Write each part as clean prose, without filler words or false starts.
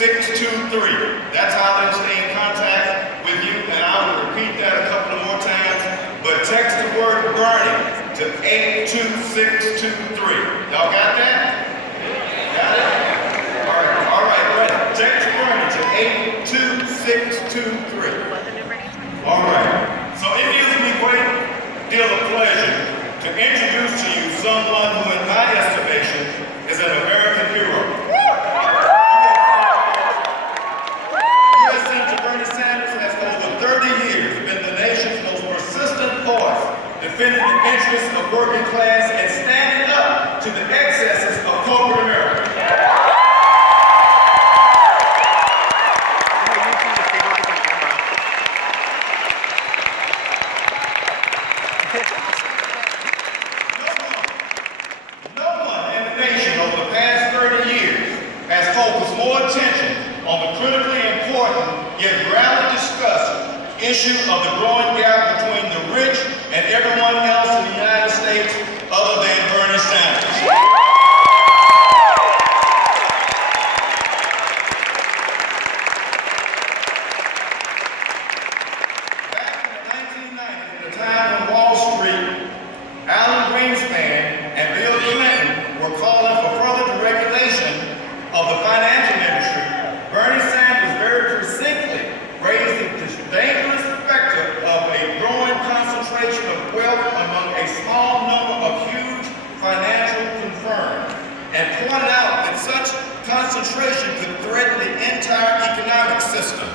82623. That's how they'll stay in contact with you, and I will repeat that a couple of more times. But text the word Bernie to 82623. Y'all got that? Got it? All right, ready. Text Bernie to 82623. All right. So it gives me great deal of pleasure to introduce to you someone who, in my estimation, is an American hero. U.S. Senator Bernie Sanders has for over 30 years been the nation's most persistent voice, defending the interests of working class and standing up to the excesses of corporate America. No one in the nation over the past 30 years has focused more attention on the critically important yet rarely discussed issue of the growing gap between the rich and everyone else in the United States other than Bernie Sanders. Back in the 1990s, at the time when Wall Street, Alan Greenspan and Bill Clinton were calling for further deregulation of the financial industry, Bernie Sanders very succinctly raised the dangerous specter of a growing concentration of wealth among a small number of huge financial concerns, and pointed out that such concentration could threaten the entire economic system.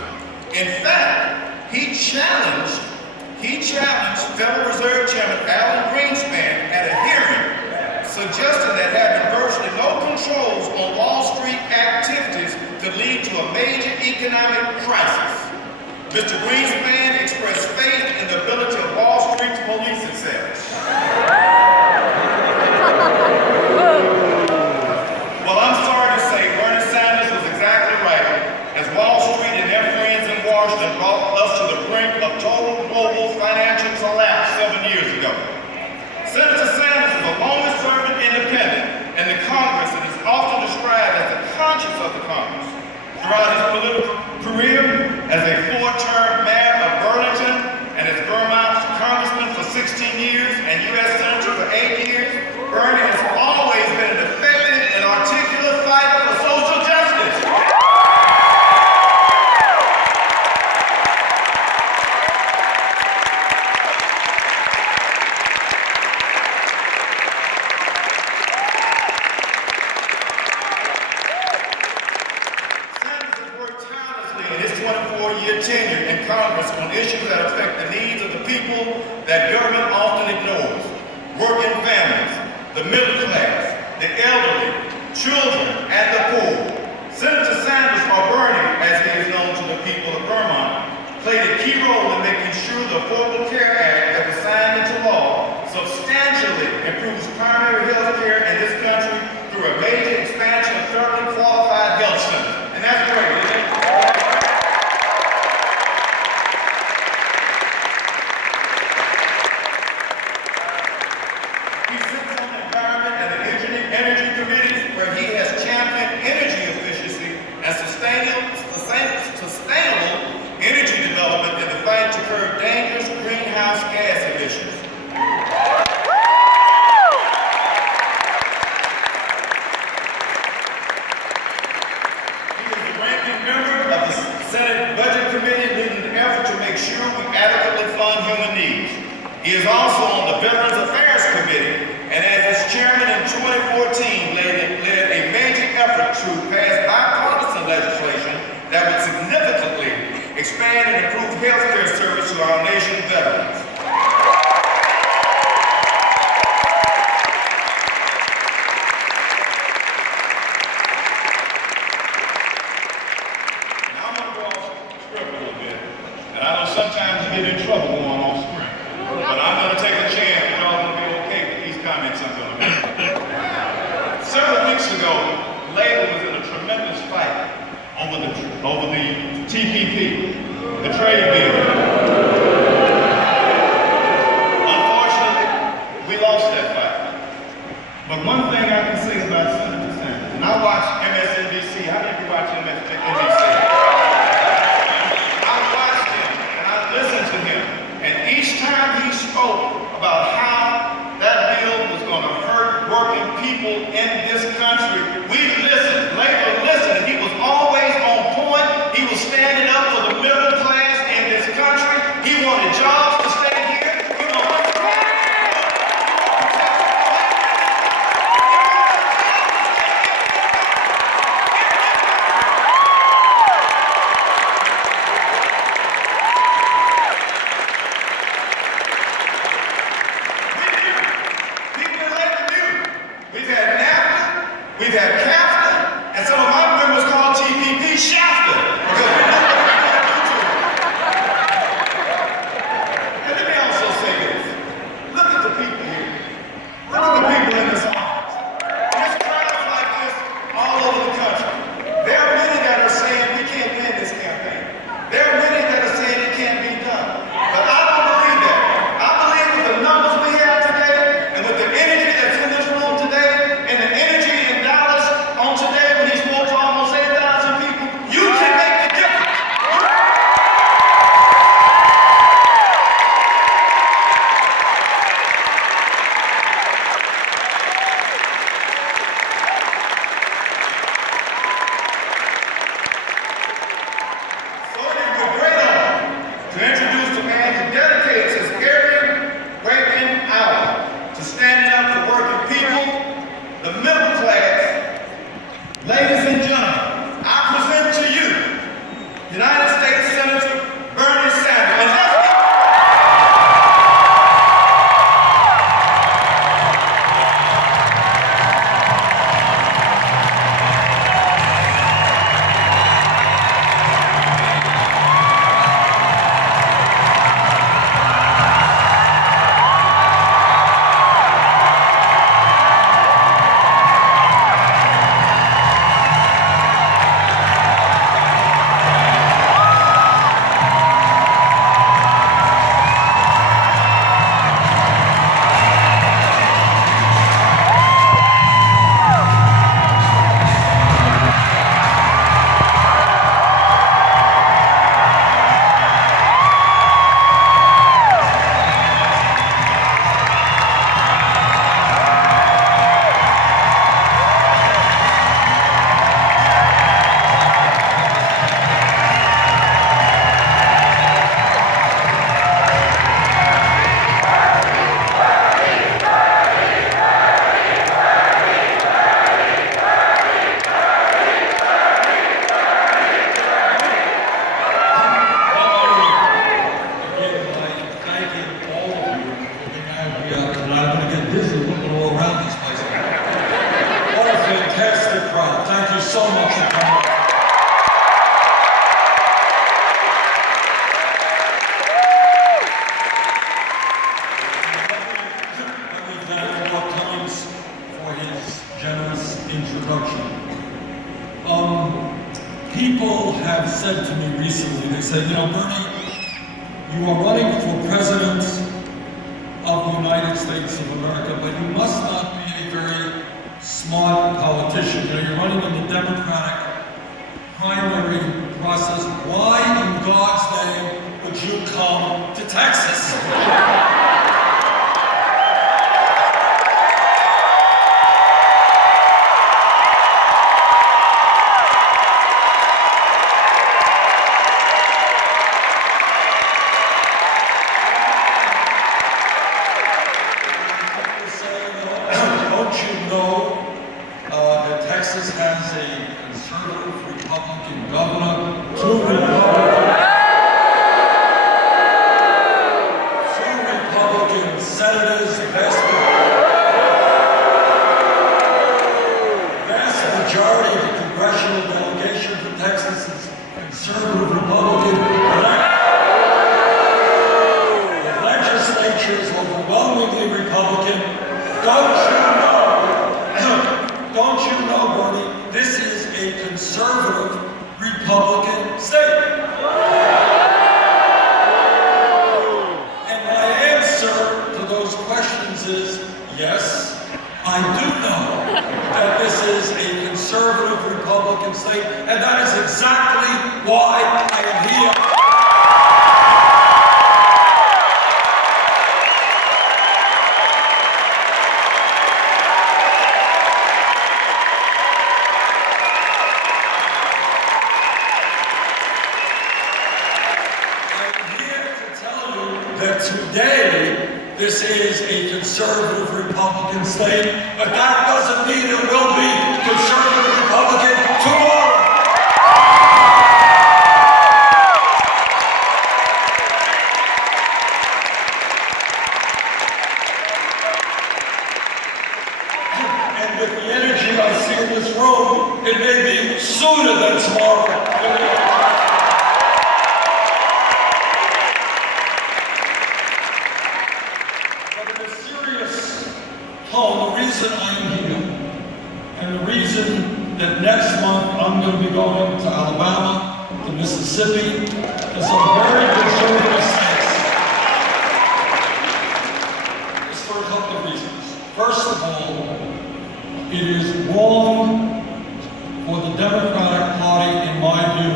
In fact, he challenged Federal Reserve Chairman Alan Greenspan at a hearing, suggesting that having virtually no controls on Wall Street activities could lead to a major economic crisis. Mr. Greenspan expressed faith in the ability of Wall Street to police itself. Well, I'm sorry to say Bernie Sanders was exactly right, as Wall Street and their friends in Washington brought us to the brink of total global financial collapse 7 years ago. Senator Sanders is the longest serving independent in the Congress and is often described as the conscience of the Congress. Throughout his political career as a 4-term mayor of Burlington and as Vermont's congressman for 16 years and U.S. Senator for 8 years, Bernie has always been an effective and articulate fighter for social justice. In his 24-year tenure in Congress on issues that affect the needs of the people that government often ignores: working families, the middle class, the elderly, children, and the poor. Senator Sanders, or Bernie, as he is known to the people of Vermont, played a key role in making sure the Affordable Care Act that was signed into law substantially improves primary health care in this country through a major expansion of federally qualified health centers. And that's great, isn't it? He sits on the Environment and the Energy Committees, where he has championed energy efficiency and sustainable energy development in the fight to curb dangerous greenhouse gas emissions. He is the ranking member of the Senate Budget Committee, leading the effort to make sure we adequately fund human needs. He is also on the Veterans Affairs Committee, and as its chairman in 2014 led a major effort to pass bipartisan legislation that would significantly expand and improve health care service to our nation's veterans. Now I'm going to go off script a little bit, and I know sometimes you get in trouble going off script, but I'm going to take a chance that y'all going to be okay with these comments I'm going to make. Several weeks ago, Labor was in a tremendous fight over the TPP, the trade deal. Unfortunately, we lost that fight. But one thing I can say about Senator Sanders, and I watch MSNBC. How many of you watch MSNBC? Bernie, you are running for president of the United States of America, but you must not be a very smart politician. You're running in the Democratic primary process. Why in God's name would you come to Texas? Texas has a conservative Republican governor, two Republican senators, the vast majority of the congressional delegation for Texas is conservative Republican. The legislature is overwhelmingly Republican. Don't you know, Bernie, this is a conservative Republican state. And my answer to those questions is yes, I do know that this is a conservative Republican state, and that is exactly why I am here. That today, this is a conservative Republican state, but that doesn't mean it will be conservative Republican tomorrow. And with the energy I see in this room, it may be sooner than tomorrow. The reason I'm here, and the reason that next month I'm going to be going to Alabama, to Mississippi, to some very conservative states, is for a couple of reasons. First of all, it is wrong for the Democratic Party, in my view,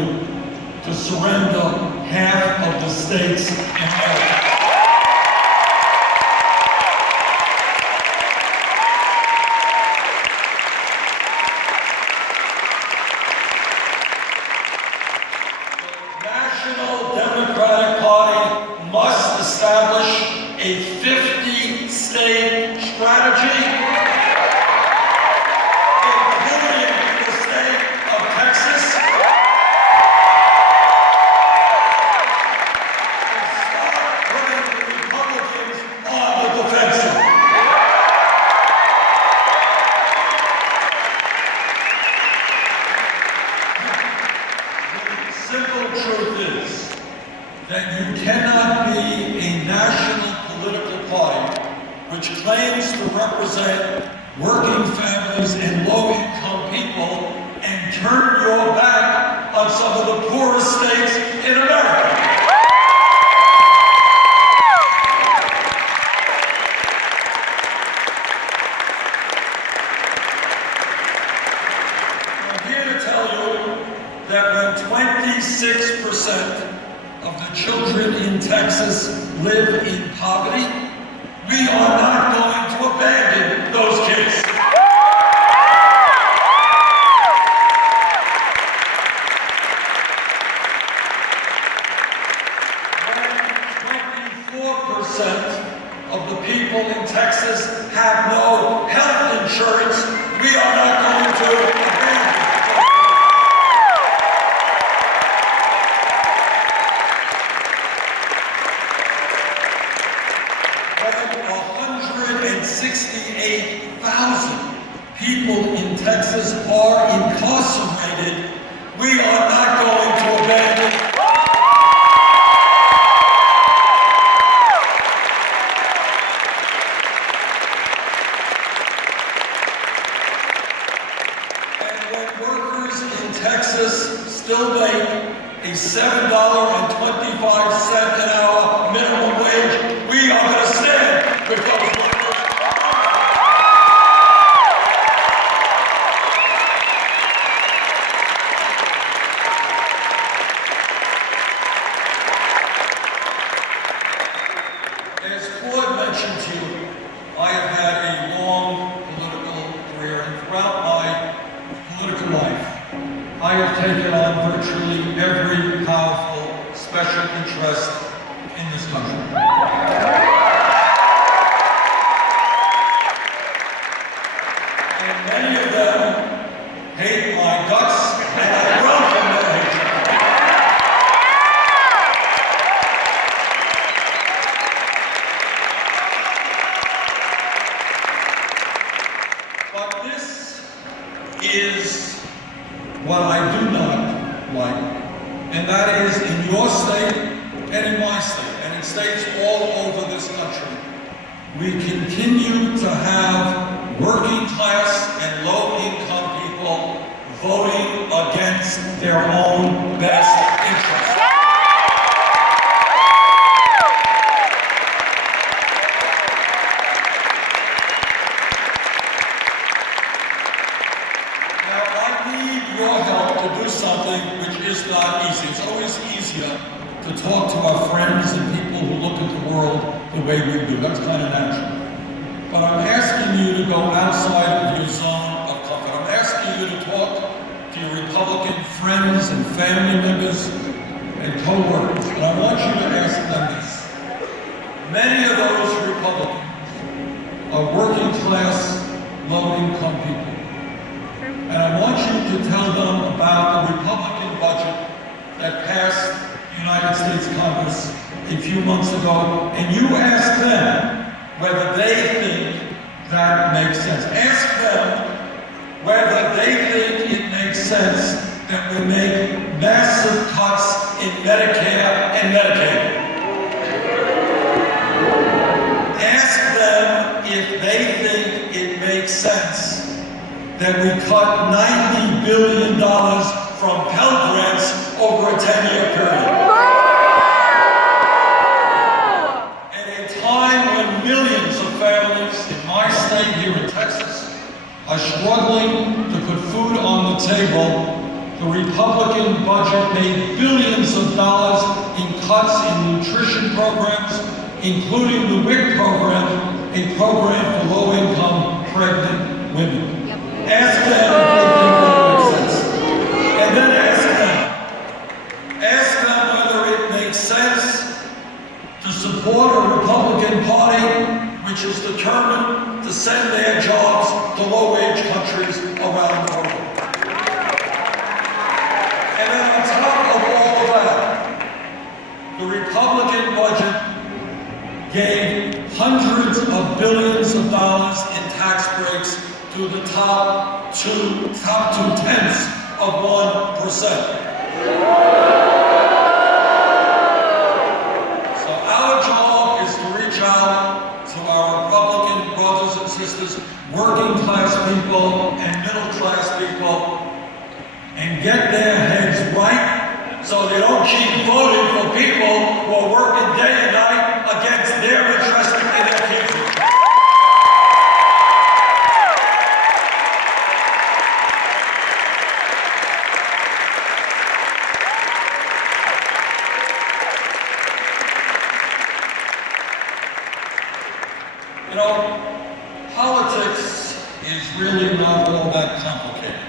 to surrender half of the states in America. Establish a 50-state strategy, including the state of Texas, and start putting the Republicans on the defensive. The simple truth is that you cannot be a national political party which claims to represent working families and low-income people and turn your back on some of the poorest states in America. I'm here to tell you that when 26% of the children in Texas live in poverty, we are not going to abandon those kids. When 24% of the people in Texas have no health insurance, we are not going to abandon. When 168,000 people in Texas are incarcerated, we are not going to abandon. As Claude mentioned to you, I have had a long political career, and throughout my political life, I have taken on virtually every powerful special interest in this country. And many of them hate my guts, and I welcome their hatred. But this is what I do not like, and that is in your state and in my state, and in states all over this country, we continue to have working class and low income people voting against their own best interests. Now, I need your help to do something which is not easy. It's always easier to talk to our friends and people who look at the world the way we do. That's kind of natural. But I'm asking you to go outside of your zone of comfort. I'm asking you to talk to your Republican friends and family members and co-workers. And I want you to ask them this. Many of those Republicans are working class, low-income people. And I want you to tell them about the Republican budget that passed the United States Congress a few months ago, and you ask them whether they think that makes sense. Ask them whether they think it makes sense that we make massive cuts in Medicare and Medicaid. Ask them if they think it makes sense that we cut $90 billion from Pell Grants over a 10-year period. At a time when millions of families in my state here in Texas are struggling to put food on the table, the Republican budget made billions of dollars in cuts in nutrition programs, including the WIC program, a program for low-income pregnant women. Ask them if they think that makes sense. And then ask them whether it makes sense to support a Republican Party which is determined to send their jobs to low-wage countries around the world. And then on top of all of that, the Republican budget gave hundreds of billions of dollars in tax breaks to the top two-tenths of 1%. So our job is to reach out to our Republican brothers and sisters, working class people and middle class people, and get their heads right so they don't keep voting for people who are working day and night against their interests and their people. You know, politics is really not all that complicated.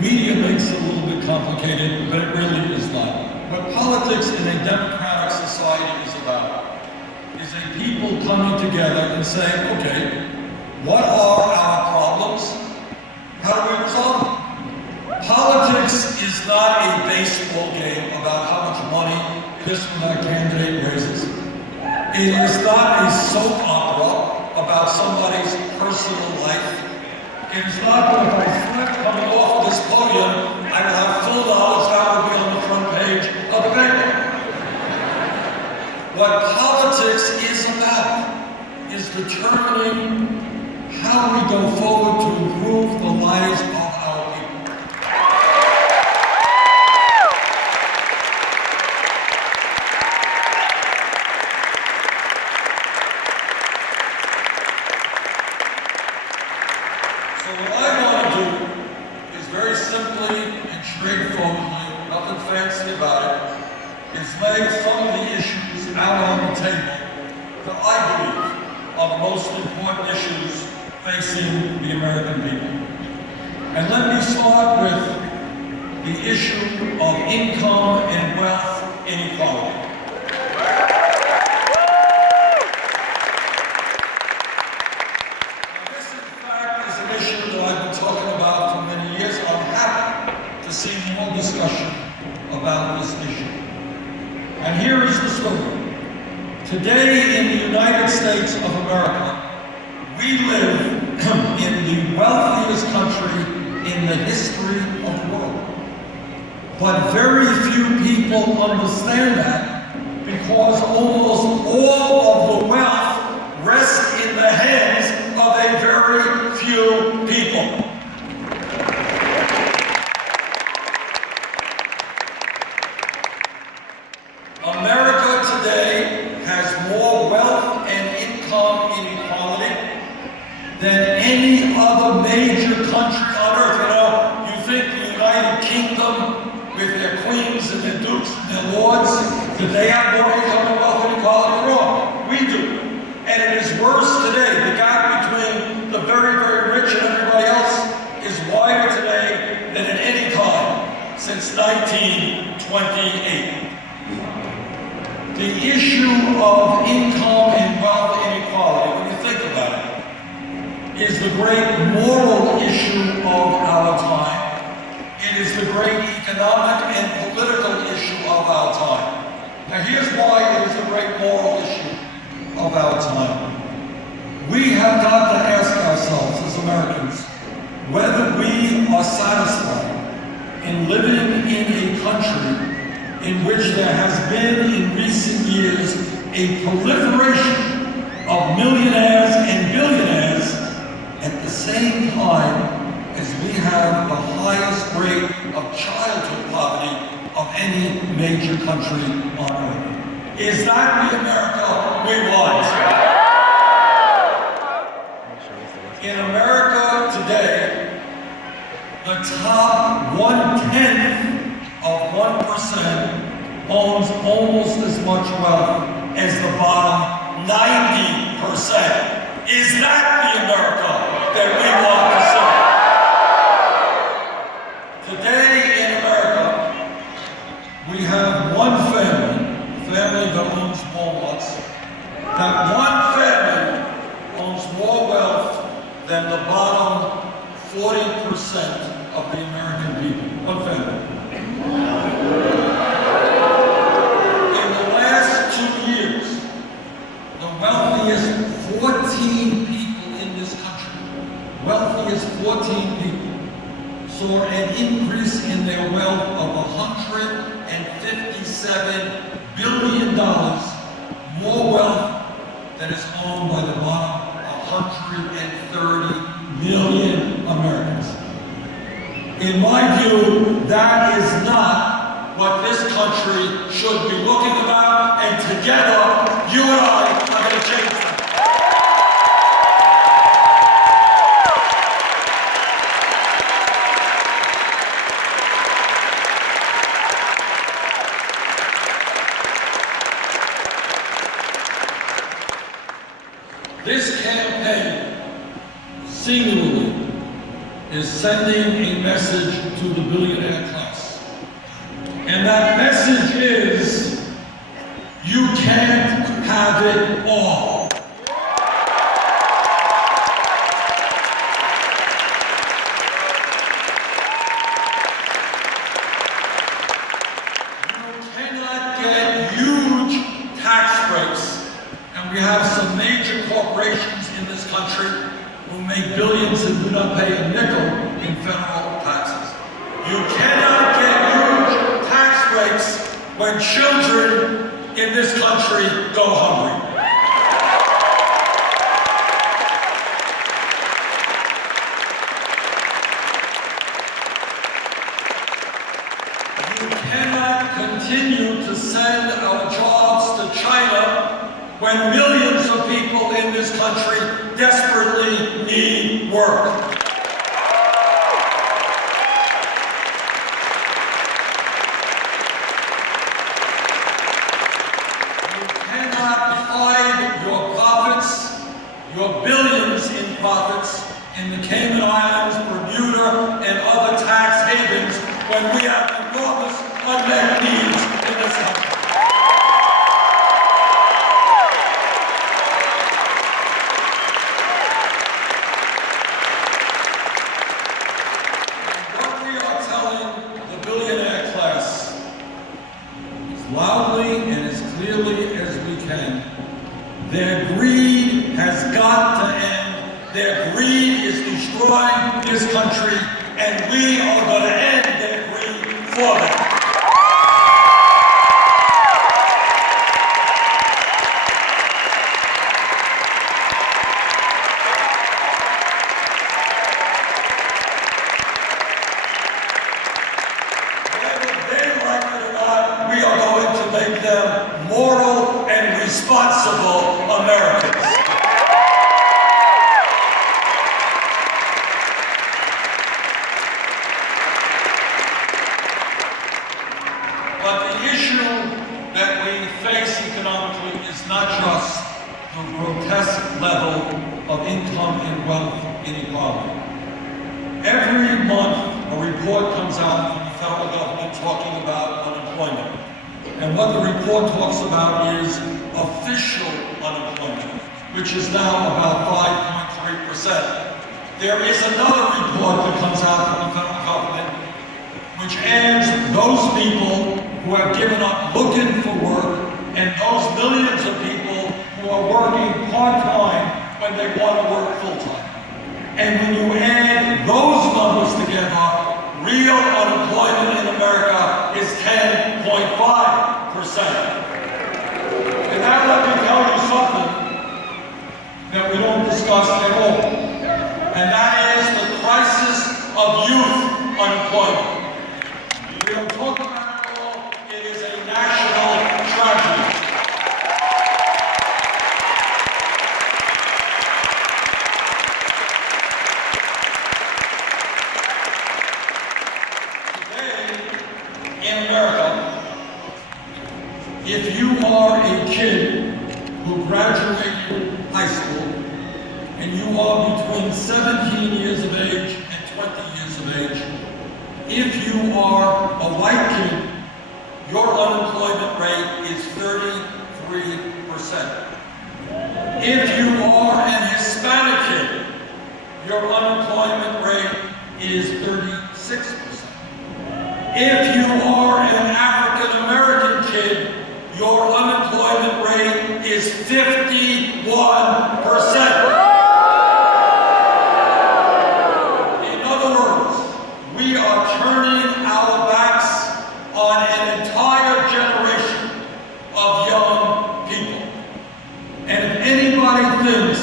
Media makes it a little bit complicated, but it really is not. What politics in a democratic society is about is a people coming together and saying, okay, what are our problems? How do we resolve them? Politics is not a baseball game about how much money this or that candidate raises. It is not a soap opera about somebody's personal life. It is not that if I slip coming off of this podium, I will have full knowledge that will be on the front page of the paper. What politics is about is determining how we go forward to improve the lives of our people. So what I want to do is very simply and straightforwardly, nothing fancy about it, is lay some of the issues out on the table that I believe are the most important issues facing the American people. And let me start with the issue of income and wealth inequality. Now, this, in fact, is an issue that I've been talking about for many years. I'm happy to see more discussion about this issue. And here is the story. Today in the United States of America, we live in the wealthiest country in the history of the world. But very few people understand that because almost all of the wealth rests in the hands of a very few people. America today has more wealth and income inequality than any other major country on earth. You know, you think the United Kingdom, with their queens and their dukes and their lords, that they have more income and wealth inequality? Wrong. We do. And it is worse today. The gap between the very, very rich and everybody else is wider today than at any time since 1928. The issue of income and wealth inequality, when you think about it, is the great moral issue of our time. It is the great economic and political issue of our time. Now here's why it is the great moral issue of our time. We have got to ask ourselves as Americans whether we are satisfied in living in a country in which there has been in recent years a proliferation of millionaires and billionaires at the same time as we have the highest rate of childhood poverty of any major country on earth. Is that the America we want? In America today, the top 1/10 of 1% owns almost as much wealth as the bottom 90%. Is that the America that we want to see? Today in America, we have one family that owns Walmarts. That one family owns more wealth than the bottom 40% of the American people. One family. In the last 2 years, the wealthiest 14 people in this country, wealthiest 14 people, saw an increase in their wealth of $157 billion, more wealth than is owned by the bottom 130 million Americans. In my view, that is not what this country should be looking about, and together, you and I are going to change that. This campaign, singularly, is sending a message to the billionaire class. And that message is, you can't have it all. You cannot get huge tax breaks. And we have some major corporations in this country who make billions and do not pay a nickel in federal taxes. You cannot get huge tax breaks when children in this country go hungry. You cannot continue to send our jobs to China when millions of people in this country desperately need work. You cannot hide your profits in the Cayman Islands, Bermuda, and other tax havens when we have enormous unmet needs in this country. What we are telling the billionaire class as loudly and as clearly as we can, their greed has got to end. Their greed is destroying this country, and we are going to end their greed for them. Whether they like it or not, we are going to make them moral and responsible Americans. But the issue that we face economically is not just the grotesque level of income and wealth inequality. Every month, a report comes out from the federal government talking about unemployment. And what the report talks about is official unemployment, which is now about 5.3%. There is another report that comes out from the federal government which adds those people who have given up looking for work and those millions of people who are working part-time when they want to work full-time. And when you add those numbers together, real unemployment in America is 10.5%. And now let me tell you something that we don't discuss at all. And that is the crisis of youth unemployment. We don't talk about it at all. It is a national tragedy. Today, in America, if you are a kid who graduated high school and you are between 17 years of age and 20 years of age, if you are a white kid, your unemployment rate is 33%. If you are an Hispanic kid, your unemployment rate is 36%. If you are an African American kid, your unemployment rate is 51%. In other words, we are turning our backs on an entire generation of young people. And if anybody thinks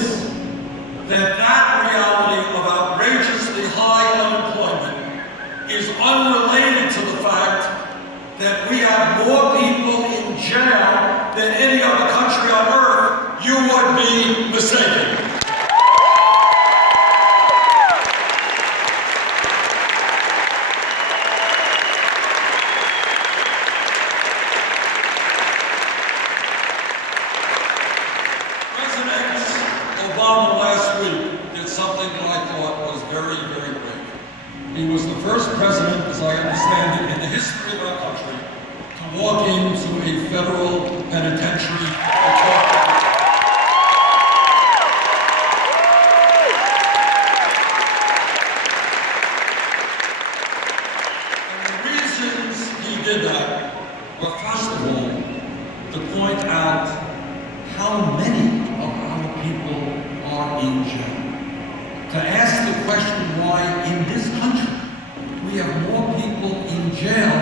that that reality of outrageously high unemployment is unrelated to the fact that we have more people in jail than any other country on earth, you would be mistaken. President Obama last week did something that I thought was very, very brave. He was the first president, as I understand it, in the history of our country to walk into a federal penitentiary and talk to people. And the reasons he did that were, first of all, to point out how many of our people are in jail. To ask the question why in this country we have more people in jail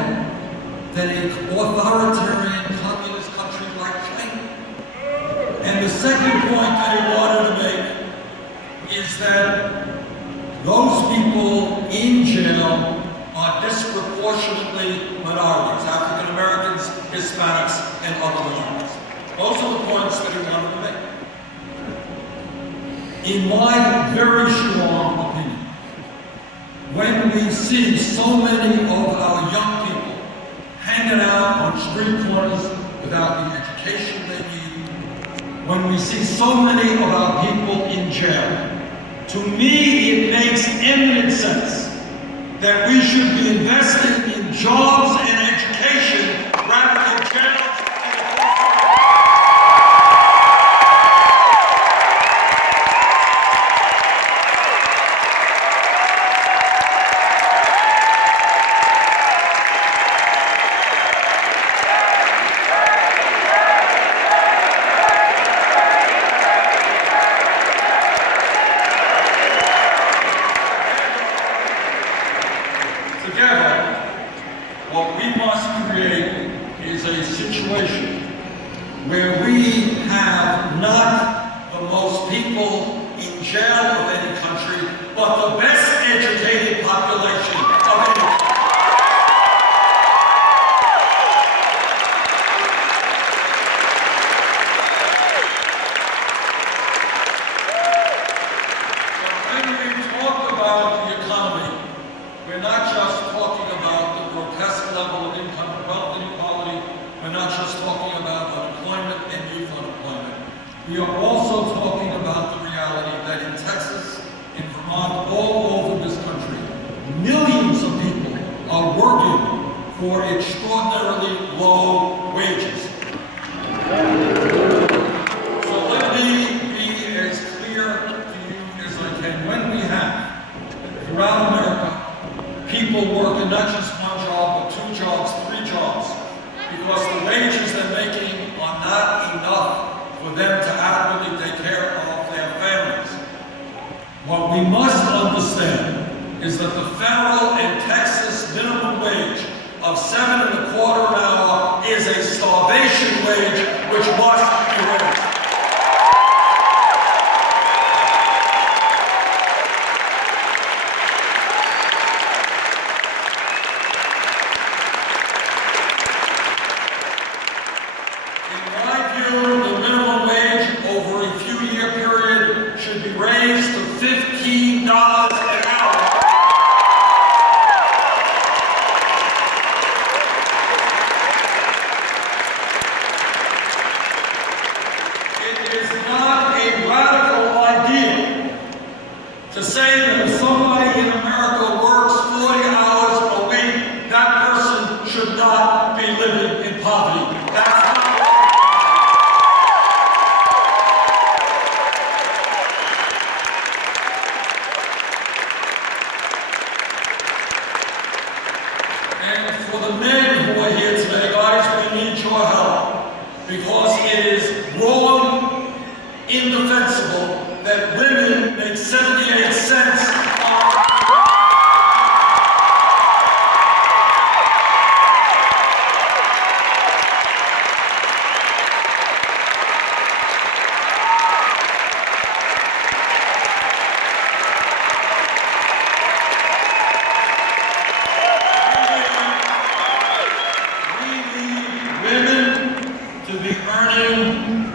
than an authoritarian communist country like China. And the second point that he wanted to make is that those people in jail are disproportionately minorities, African Americans, Hispanics, and other minorities. Those are the points that he wanted to make. In my very strong opinion, when we see so many of our young people hanging out on street corners without the education they need, when we see so many of our people in jail, To me, it makes eminent sense that we should be investing in jobs and education rather than jails and incarceration. Together, what we must create is a situation where we have not the most people in jail of any country, but the best educated population of any country. When we talk about the economy, we're not just talking about the grotesque level of income and wealth inequality. We're not just talking about unemployment and youth unemployment. We are also talking about the reality that in Texas, in Vermont, all over this country, millions of people are working for extraordinarily low wages. So let me be as clear to you as I can. When we have, throughout America, people working not just one job, but 2 jobs, 3 jobs, because the wages they're making are not enough for them to adequately take care of their families. What we must understand is that the federal and Texas minimum wage of $7.25 an hour is a starvation wage which must be raised. Raised to $15 an hour. It is not a radical idea to say that if somebody in America works 40 hours a week, that person should not be living in poverty. That's not And for the men who are here today, guys, we need your help, because it is wrong, indefensible, that women make 78 cents on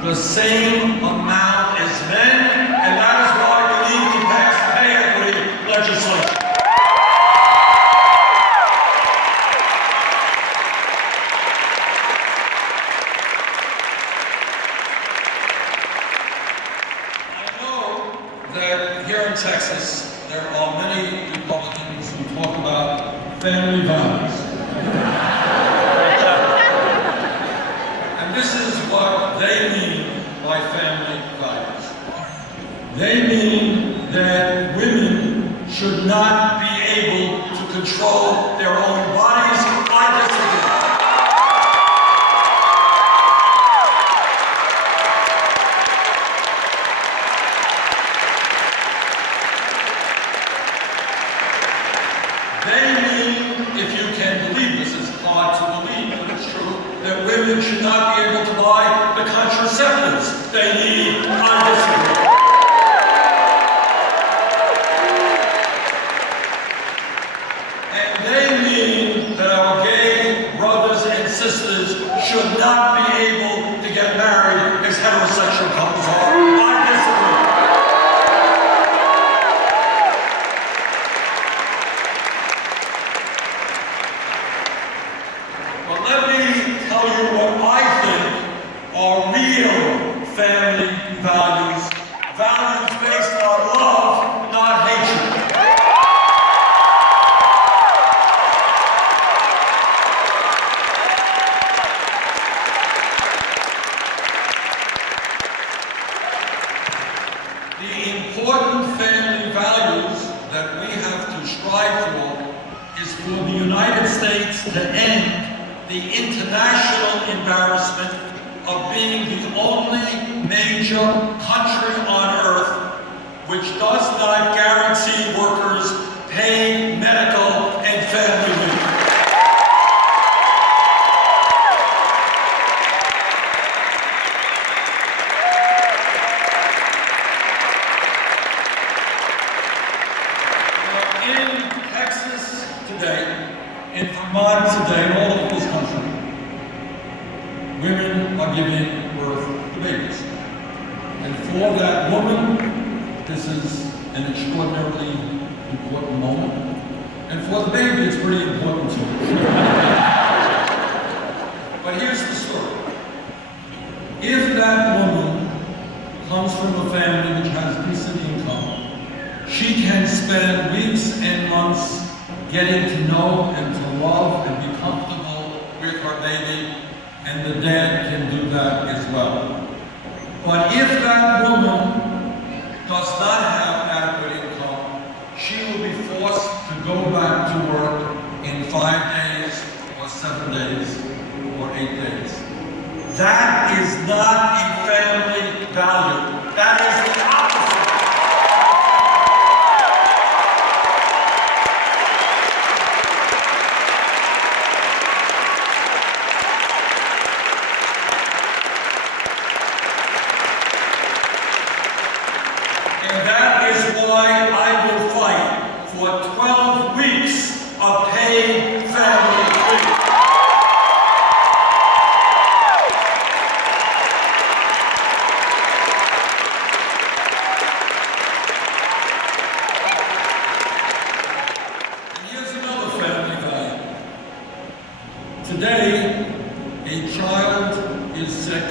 the same amount as men, and that is why we need to pass pay equity legislation. I know that here in Texas, there are many Republicans who talk about family values. And this is what they mean by family values. They mean that women should not be able to control their own bodies. I disagree. They mean, if you can believe this, it's hard to believe, but it's true, that women should not be able to buy the contraceptives they need. I disagree. And they mean that our gay brothers and sisters should not be able to get married as heterosexual couples are. I disagree. But let me tell you what I think are real family the important family values that we have to strive for is for the United States to end the international embarrassment of being the only major country on earth which does not guarantee workers paid medical and family leave. In Texas today, in Vermont today, and all over this country, women are giving birth to babies. And for that woman, this is an extraordinarily important moment. And for the baby, it's pretty important too. But here's the story. If that woman comes from a family which has decent income, she can spend weeks and months getting to know and to love and be comfortable with her baby, and the dad can do that as well. But if that woman does not have adequate income, she will be forced to go back to work in 5 days, or 7 days, or 8 days. That is not a family value. That is the opposite. And that is why I will fight for 12 weeks of paid family leave. And here's another family value. Today, a child is sick,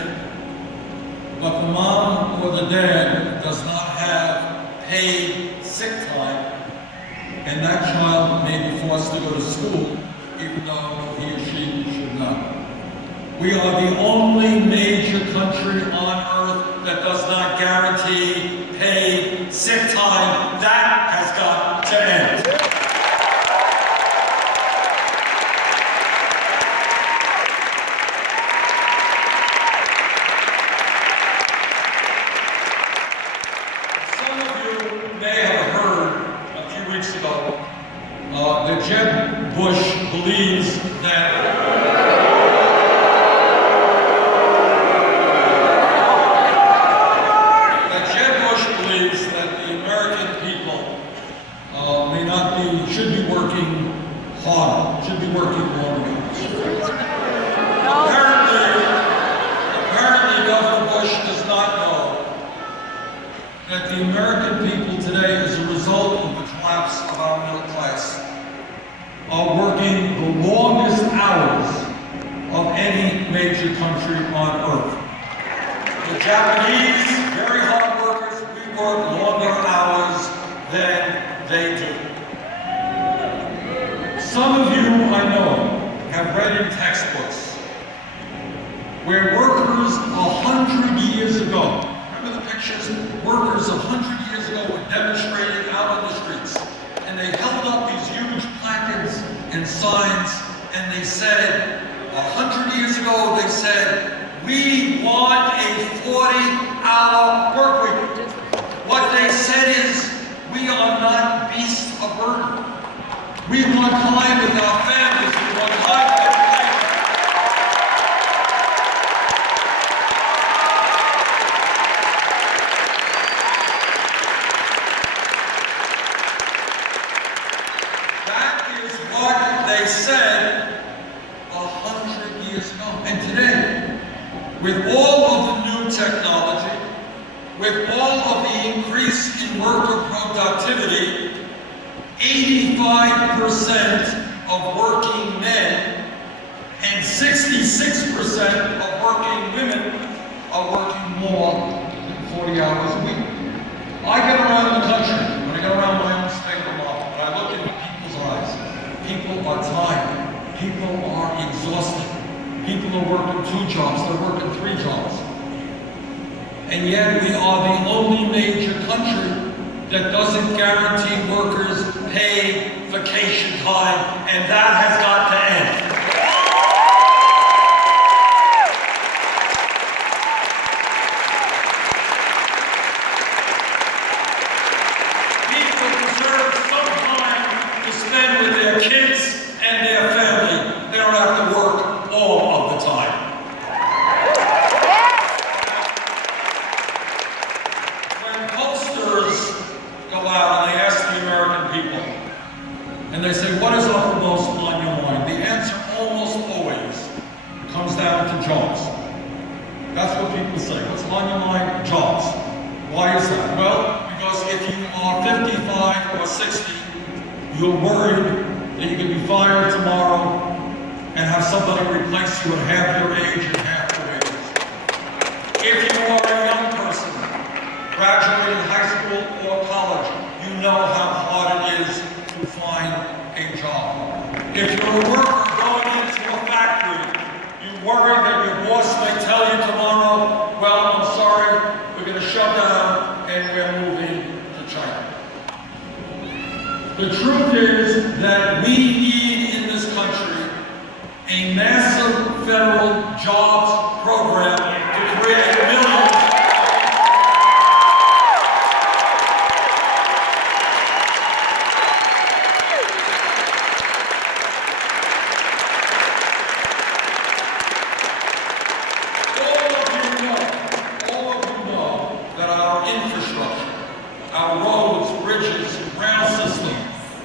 but the mom or the dad does not have paid sick time, and that child may be forced to go to school, even though he or she should not. We are the only major country on earth that does not guarantee paid sick time. That has got to end. That Jeb Bush believes that the American people should be working harder, should be working longer. Apparently, Governor Bush does not know that the American people today, as a result of the collapse of our middle class, are working the longest hours of any major country on earth. The Japanese, very hard workers, we work longer hours than they do. Some of you, I know, have read in textbooks where workers 100 years ago, remember the pictures? Workers 100 years ago were demonstrating out on the streets, and they held up these huge placards and signs, and they said, 100 years ago, they said, we want a 40-hour work week. What they said is, we are not beasts of burden. We want time with our families. We want time with our families. That is what they said 100 years ago. And today, with all of the new technology, with all of the increase in worker productivity, 85% of working men and 66% of working women are working more than 40 hours a week. I get around the country, when I get around my own state of Vermont, when I look into people's eyes, people are tired, people are exhausted, people are working 2 jobs, they're working 3 jobs. and yet we are the only major country that doesn't guarantee workers paid vacation time, and that has got to end. People deserve some time to spend with their kids and their family. They don't have to work all of the time. When pollsters go out and they ask the American people, and they say, what is uppermost on your mind? The answer almost always comes down to jobs. That's what people say. What's on your mind? Jobs. Why is that? Well, because if you are 55 or 60, you're worried that you can be fired tomorrow and have somebody replace you at half your age and half the wages. If you are a young person, graduating high school or college, you know how hard it is to find a job. If you're a worker going into a factory, you worry that your boss may tell you tomorrow, well, I'm sorry, we're going to shut down and we're moving to China. The truth is that we need in this country a massive federal jobs program to create millions. Our roads, bridges, rail system,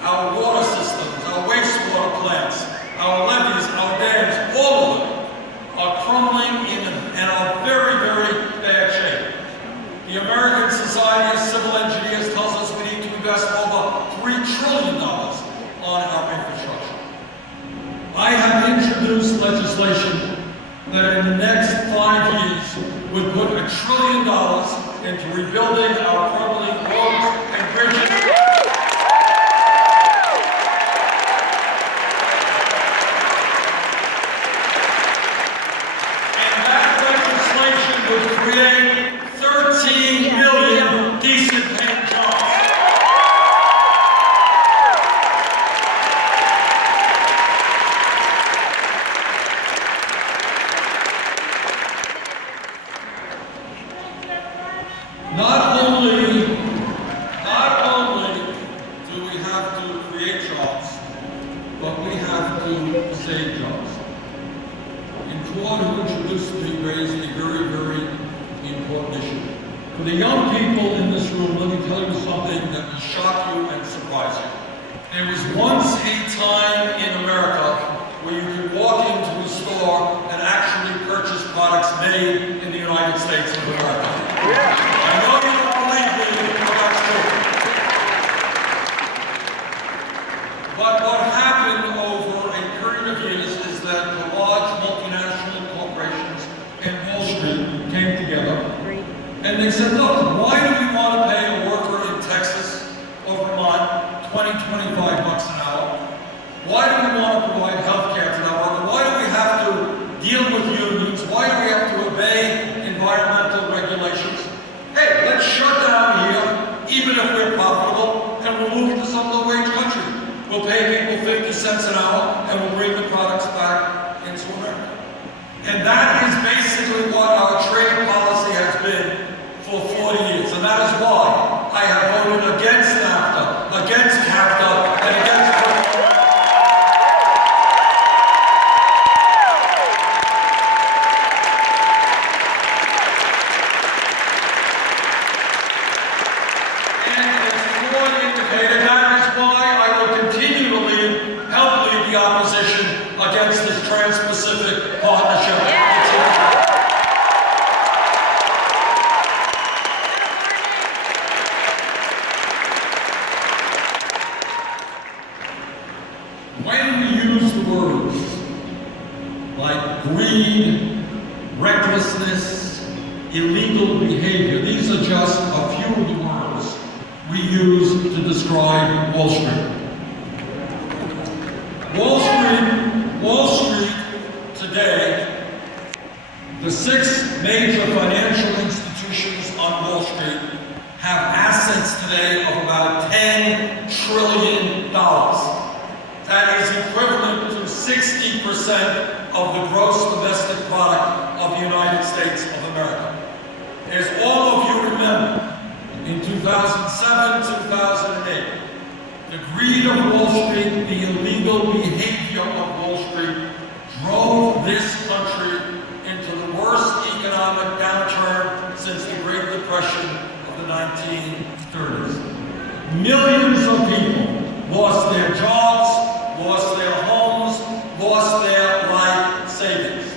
our water systems, our wastewater plants, our levees, our dams, all of them are crumbling and are very, very bad shape. The American Society of Civil Engineers tells us we need to invest over $3 trillion on our infrastructure. I have introduced legislation that in the next 5 years would put $1 trillion into rebuilding our crumbling roads and bridges. And that legislation would create 13 million decent paying jobs. Not only do we have to create jobs, but we have to save jobs. And Claude, who introduced me, raised a very, very important issue. For the young people in this room, let me tell you something that will shock you and surprise you. There was once a time in America where you could walk into a store and actually purchase products made in the United States of America. I know you don't believe me, but that's true. But what happened over a period of years is that the large multinational corporations and Wall Street came together and they said, look, why do we want to pay a worker in Texas or Vermont $20, $25 an hour? Why do we want to provide health care to that worker? Why do we have to deal with unions? Why do we have to obey environmental regulations? Hey, let's shut down here, even if we're profitable, and we'll move to some low-wage country. We'll pay people 50 cents an hour, and we'll bring the products back into America. And that is basically what our trade policy has been for 40 years. And that is why I have voted against NAFTA, against CAFTA, and against the opposition against this Trans-Pacific Partnership. When we use the words like greed, recklessness, illegal behavior, these are just a few of the words we use to describe Wall Street. Wall Street today, the 6 major financial institutions institutions on Wall Street have assets today of about $10 trillion. That is equivalent to 60% of the gross domestic product of the United States of America. As all of you remember, in 2007, 2008, the greed of Wall Street, the illegal behavior of Wall Street, drove this country into the worst economic downturn since the Great Depression of the 1930s. Millions of people lost their jobs, lost their homes, lost their life savings.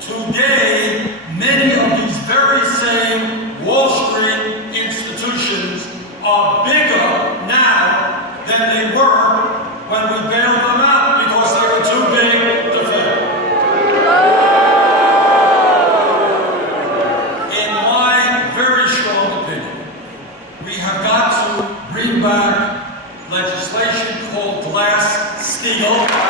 Today, many of these very same Wall Street institutions are bigger now than they were when we bailed them out because they were too big to fail. In my very strong opinion, we have got to bring back legislation called Glass-Steagall.